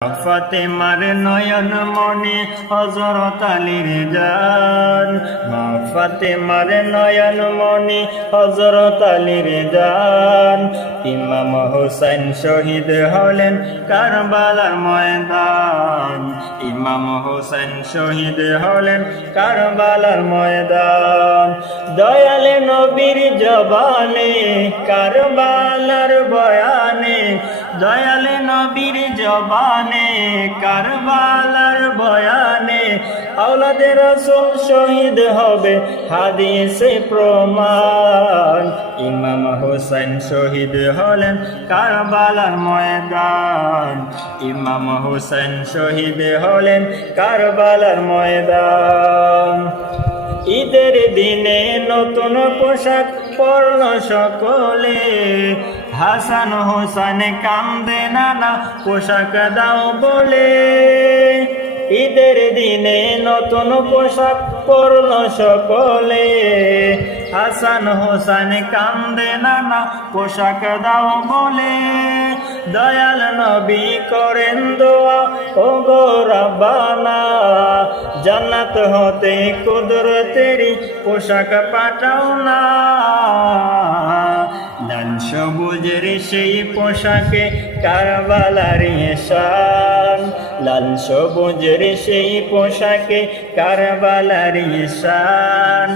ফাতেমার নয়ন মনি হযরত আলীর জান, মা ফাতেমার নয়ন মনি হযরত আলীর জান। ইমাম হোসেন শহীদ হলেন কারবালার ময়দান, ইমাম হোসেন শহীদ হলেন কারবালার ময়দান। দয়ালে নবীর জবানে কারবালার বয়ানে, দয়ালে নবীর জবানে কারবালার বয়ানে, আওলাদে রাসূল শহীদ হবে হাদিসে প্রমাণ। ইমাম হোসেন শহীদ হলেন কারবালার ময়দান, ইমাম হোসেন শহীদ হলেন কারবালার ময়দান। ঈদের দিনে নতুন পোশাক পরল সকলে, হাসান হোসেন কান্দে নানা পোশাক দাও বলে। ঈদের দিনে নতুন পোশাক পরল সকলে, হাসান হোসেন কান্দে নানা পোশাক দাও বলে। দয়াল নবী করেন দোয়া ও গো রব্বানা, জান্নাত হতে কুদরতেরি পোশাক পাঠাও না। লাল সবুজের সেই পোশাকে কারবালার শান, লাল সবুজের সেই পোশাকে কারবালার শান।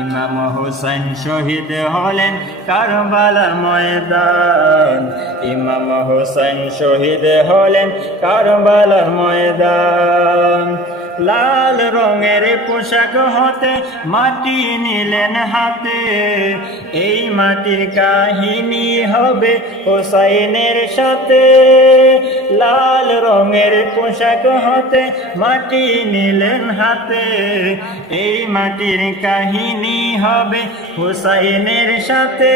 ইমাম হোসেন শহীদ হলেন কারবালার ময়দান, ইমাম হোসেন শহীদ হলেন কারবালার ময়দান। লাল রঙের পোশাক হতে মাটি নিলেন হাতে, এই মাটির কাহিনী হবে হোসাইনের সাথে। লাল রঙের পোশাক হতে মাটি নিলেন হাতে, এই মাটির কাহিনী হবে হোসাইনের সাথে।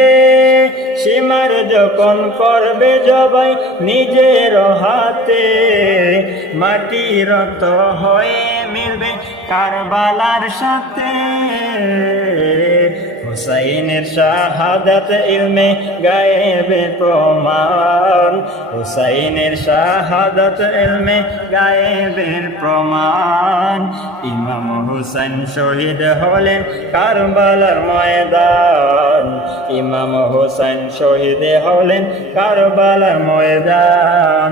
সীমার যখন করবে জবাই নিজের হাতে, মাটি রক্ত হয়ে মিলবে কারবালার সাথে। হুসাইনের শাহাদাত ইলমে গায়েবে প্রমাণ, হুসাইনের শাহাদাত ইলমে গায়েবের প্রমাণ। ইমাম হোসেন শহীদ হলেন কারবালার ময়দান, ইমাম হোসেন শহীদ হলেন কারবালার ময়দান।